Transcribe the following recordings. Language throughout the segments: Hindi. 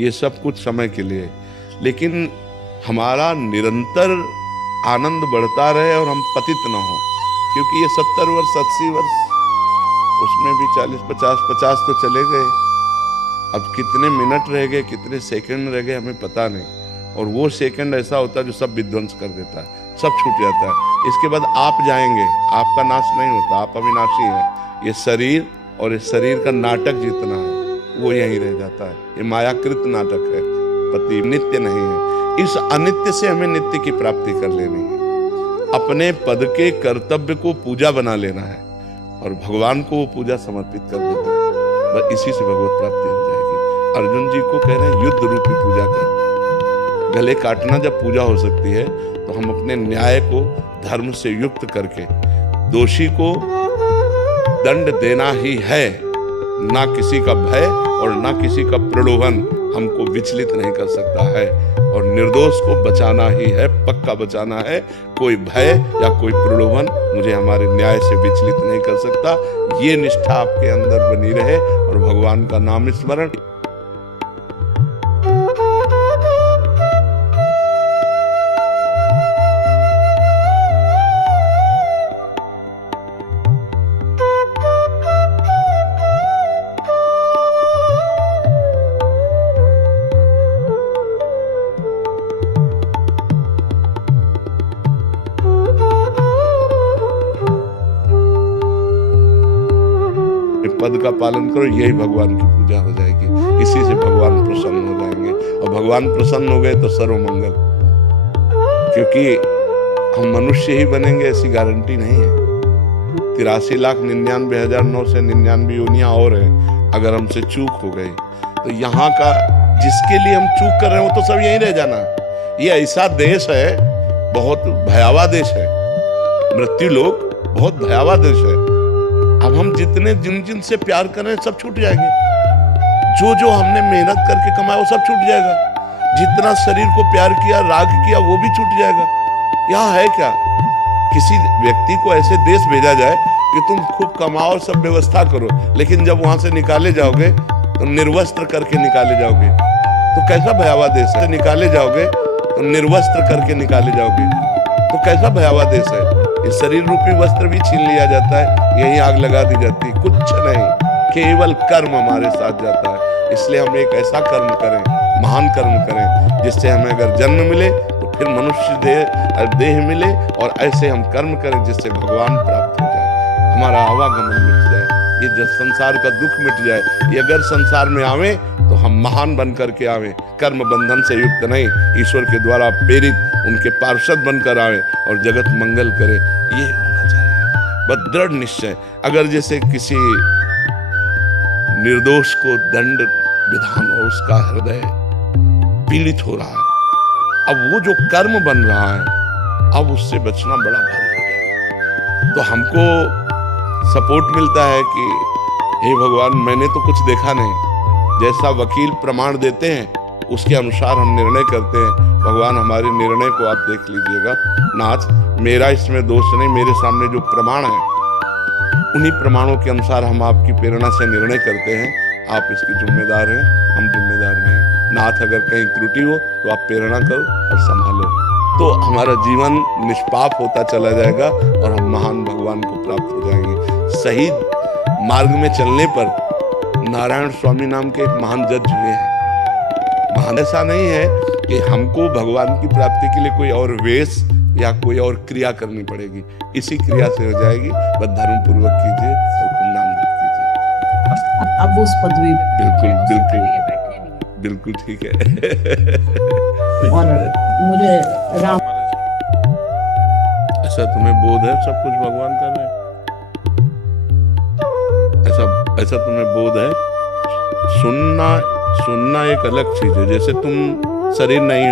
ये सब कुछ समय के लिए, लेकिन हमारा निरंतर आनंद बढ़ता रहे और हम पतित न हो। क्योंकि ये 70 वर्ष 80 वर्ष, उसमें भी 40 50 तो चले गए। अब कितने मिनट रह गए, कितने सेकंड रह गए, हमें पता नहीं। और वो सेकंड ऐसा होता है जो सब विध्वंस कर देता है, सब छूट जाता है। इसके बाद आप जाएंगे, आपका नाश नहीं होता, आप अविनाशी हैं। ये शरीर और इस शरीर का नाटक जितना है वो यहीं रह जाता है। ये मायाकृत नाटक है, पति नित्य नहीं है। इस अनित्य से हमें नित्य की प्राप्ति कर लेनी है। अपने पद के कर्तव्य को पूजा बना लेना है और भगवान को वो पूजा समर्पित कर देना है। बस इसी से भगवत प्राप्ति हो जाएगी। अर्जुन जी को कह रहे हैं युद्ध रूपी पूजा कर। गले काटना जब पूजा हो सकती है तो हम अपने न्याय को धर्म से युक्त करके दोषी को दंड देना ही है। ना किसी का भय और ना किसी का प्रलोभन हमको विचलित नहीं कर सकता है। और निर्दोष को बचाना ही है, पक्का बचाना है। कोई भय या कोई प्रलोभन मुझे हमारे न्याय से विचलित नहीं कर सकता। ये निष्ठा आपके अंदर बनी रहे और भगवान का नाम स्मरण। पद का पालन करो, यही भगवान की पूजा हो जाएगी। इसी से भगवान प्रसन्न हो जाएंगे और भगवान प्रसन्न हो गए तो सर्वमंगल। क्योंकि हम मनुष्य ही बनेंगे ऐसी गारंटी नहीं है। 83,99,999 योनियां और हैं। अगर हमसे चूक हो गई तो यहाँ का जिसके लिए हम चूक कर रहे हो तो सब यहीं रह जाना। ये ऐसा देश है, बहुत भयावह देश है। मृत्यु लोक बहुत भयावह देश है। अब हम जितने जिन से प्यार कर रहे हैं सब छूट जाएंगे। जो हमने मेहनत करके कमाया वो सब छूट जाएगा। जितना शरीर को प्यार किया, राग किया, वो भी छूट जाएगा। यहाँ है क्या? किसी व्यक्ति को ऐसे देश भेजा जाए कि तुम खूब कमाओ और सब व्यवस्था करो, लेकिन जब वहां से निकाले जाओगे तो निर्वस्त्र करके निकाले जाओगे। तो कैसा भयावह देश है? निकाले जाओगे तो निर्वस्त्र करके निकाले जाओगे, तो कैसा भयावह देश है? ये शरीर रूपी वस्त्र भी छीन लिया जाता है, यही आग लगा दी जाती है। कुछ नहीं, केवल कर्म हमारे साथ जाता है। इसलिए हम एक ऐसा कर्म करें, महान कर्म करें, जिससे हमें अगर जन्म मिले तो फिर मनुष्य देह मिले, और ऐसे हम कर्म करें जिससे भगवान प्राप्त हो जाए, हमारा आवागमन मिट जाए, ये जो संसार का दुख मिट जाए। ये अगर संसार में आवे तो हम महान बन करके आवे, कर्म बंधन से युक्त नहीं, ईश्वर के द्वारा प्रेरित उनके पार्षद बनकर आवे और जगत मंगल करे। ये होना चाहिए बस दृढ़ निश्चय। अगर जैसे किसी निर्दोष को दंड विधान हो, उसका हृदय पीड़ित हो रहा है, अब वो जो कर्म बन रहा है, अब उससे बचना बड़ा भारी हो जाएगा। तो हमको सपोर्ट मिलता है कि हे भगवान, मैंने तो कुछ देखा नहीं, जैसा वकील प्रमाण देते हैं उसके अनुसार हम निर्णय करते हैं। भगवान हमारे निर्णय को आप देख लीजिएगा। नाथ, मेरा इसमें दोष नहीं, मेरे सामने जो प्रमाण है उन्हीं प्रमाणों के अनुसार हम आपकी प्रेरणा से निर्णय करते हैं। आप इसकी जिम्मेदार हैं, हम जिम्मेदार नहीं। नाथ, अगर कहीं त्रुटि हो तो आप प्रेरणा करो और संभालो, तो हमारा जीवन निष्पाप होता चला जाएगा और हम महान भगवान को प्राप्त हो जाएंगे। सही मार्ग में चलने पर नारायण स्वामी नाम के एक महान जज हुए हैं। महान ऐसा नहीं है कि हमको भगवान की प्राप्ति के लिए कोई और वेश या कोई और क्रिया करनी पड़ेगी, इसी क्रिया से हो जाएगी। बस धर्म पूर्वक कीजिए और खूब नाम जप कीजिए। अब उस पदवी बिल्कुल ठीक है। और मुझे राम, ऐसा तुम्हें बोध है सब कुछ भगवान कर रहे हैं? ऐसा तुम्हें बोध है? सुनना एक अलग चीज है। जैसे तुम शरीर नहीं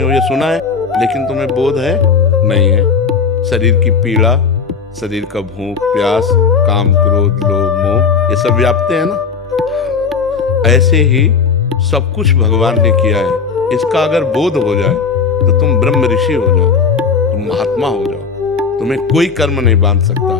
हो, ये सुना है, लेकिन तुम्हें बोध है नहीं है। शरीर की पीड़ा, शरीर का भूख प्यास, काम क्रोध लोभ मोह, ये सब व्याप्त है ना। ऐसे ही सब कुछ भगवान ने किया है। इसका अगर बोध हो जाए तो तुम ब्रह्म ऋषि हो जाओ, तुम महात्मा हो जाओ। तुम्हें कोई कर्म नहीं बांध सकता,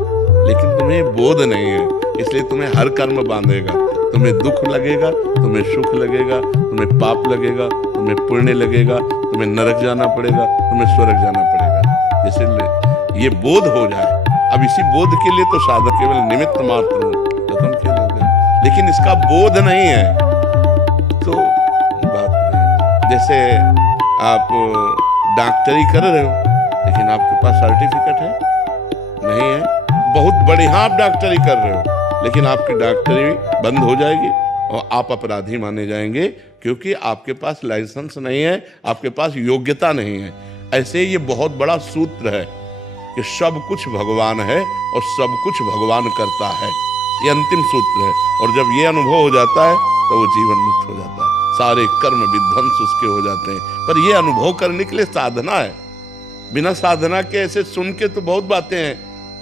लेकिन तुम्हें बोध नहीं है, इसलिए तुम्हें हर कर्म बांधेगा। तुम्हें दुख लगेगा, तुम्हें सुख लगेगा, तुम्हें पाप लगेगा, तुम्हें पुण्य लगेगा, तुम्हें नरक जाना पड़ेगा, तुम्हें स्वर्ग जाना पड़ेगा। जैसे ये बोध हो जाए, अब इसी बोध के लिए तो साधक केवल निमित्त मात्र हो, खत्म खेल हो गया। लेकिन इसका बोध नहीं है तो बात नहीं। जैसे आप डॉक्टरी कर रहे हो लेकिन आपके पास सर्टिफिकेट है नहीं है, बहुत बढ़िया आप डॉक्टरी कर रहे हो लेकिन आपकी डॉक्टरी बंद हो जाएगी और आप अपराधी माने जाएंगे, क्योंकि आपके पास लाइसेंस नहीं है, आपके पास योग्यता नहीं है। ऐसे ये बहुत बड़ा सूत्र है कि सब कुछ भगवान है और सब कुछ भगवान करता है, ये अंतिम सूत्र है। और जब ये अनुभव हो जाता है तो वो जीवन मुक्त हो जाता है, सारे कर्म विध्वंस उसके हो जाते हैं। पर ये अनुभव करने के लिए साधना है, बिना साधना के ऐसे सुन के तो बहुत बातें हैं,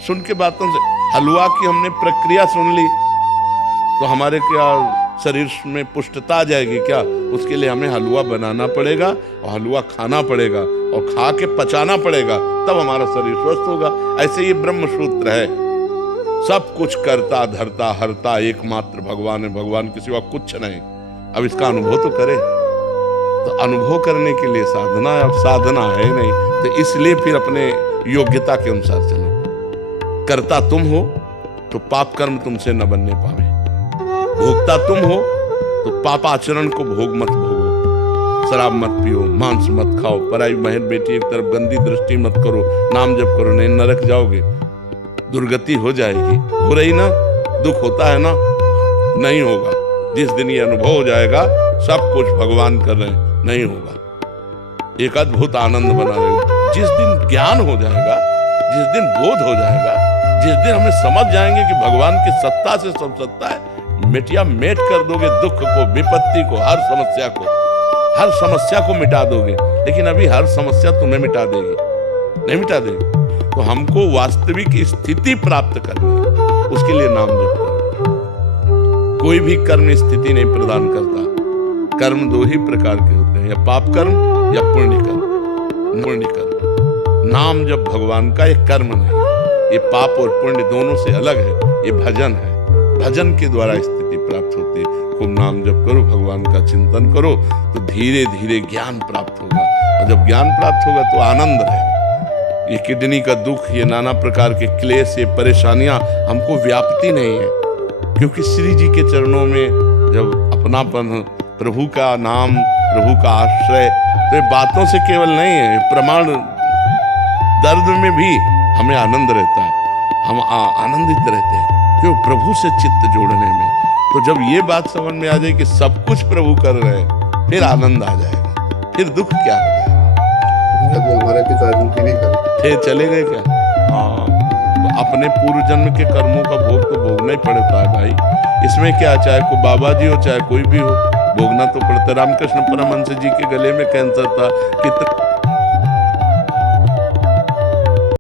सुन के बातों से हलवा की हमने प्रक्रिया सुन ली तो हमारे क्या शरीर में पुष्टता आ जाएगी क्या? उसके लिए हमें हलवा बनाना पड़ेगा और हलवा खाना पड़ेगा और खा के पचाना पड़ेगा, तब हमारा शरीर स्वस्थ होगा। ऐसे ये ब्रह्म सूत्र है, सब कुछ करता धरता हरता एकमात्र भगवान है, भगवान के सिवा कुछ नहीं। अब इसका अनुभव तो करे, तो अनुभव करने के लिए साधना है, अब साधना है नहीं तो इसलिए फिर अपने योग्यता के अनुसार चलो। करता तुम हो तो पाप कर्म तुमसे न बनने पावे, भोगता तुम हो तो पाप आचरण को भोग मत भोगो, शराब मत पियो, मांस मत खाओ, पराई बहन बेटी एक तरफ गंदी दृष्टि मत करो, नाम जप करो, नहीं नरक जाओगे, दुर्गति हो जाएगी। हो रही ना, दुख होता है ना, नहीं होगा। जिस दिन ये अनुभव हो जाएगा सब कुछ भगवान कर रहे हैं, नहीं होगा, एक अद्भुत आनंद बना रहेगा। जिस दिन ज्ञान हो जाएगा, जिस दिन बोध हो जाएगा, जिस दिन हमें समझ जाएंगे कि भगवान की सत्ता से सब सत्ता है, मिटिया मेट कर दोगे दुख को, विपत्ति को, हर समस्या को मिटा दोगे। लेकिन अभी हर समस्या तुम्हें मिटा देगी, नहीं मिटा देगी। तो हमको वास्तविक स्थिति प्राप्त करनी है, उसके लिए नाम जप करो। कोई भी कर्म स्थिति नहीं प्रदान करता। कर्म दो ही प्रकार के होते हैं, या पाप कर्म या पुण्य कर्म। पुण्य कर्म नाम जब भगवान का एक कर्म नहीं है, ये पाप और पुण्य दोनों से अलग है, ये भजन है। भजन के द्वारा स्थिति प्राप्त होती है। खूब नाम जप करो, भगवान का चिंतन करो, तो धीरे धीरे ज्ञान प्राप्त होगा, और जब ज्ञान प्राप्त होगा तो आनंद रहेगा। ये किडनी का दुख, ये नाना प्रकार के क्लेश, ये परेशानियां हमको व्याप्ति नहीं है, क्योंकि श्री जी के चरणों में जब अपनापन, प्रभु का नाम, प्रभु का आश्रय, तो ये बातों से केवल नहीं है, प्रमाण दर्द में भी हमें आनंद रहता है, हम आनंदित रहते हैं क्यों? प्रभु से चित्त जोड़ने में। तो जब ये बात समझ में आ जाए कि सब कुछ प्रभु कर रहे हैं, फिर आनंद आ जाएगा, फिर दुख क्या हो जाएगा। तो हमारे पिताजी की नहीं करते थे, चले गए क्या? हाँ, तो अपने पूर्व जन्म के कर्मों का भोग तो भोगना ही पड़ता है भाई। इसमें क्या, चाहे कोई बाबा जी हो चाहे कोई भी हो, भोगना तो पड़ता है। रामकृष्ण परमहंस जी के गले में कैंसर था, कितना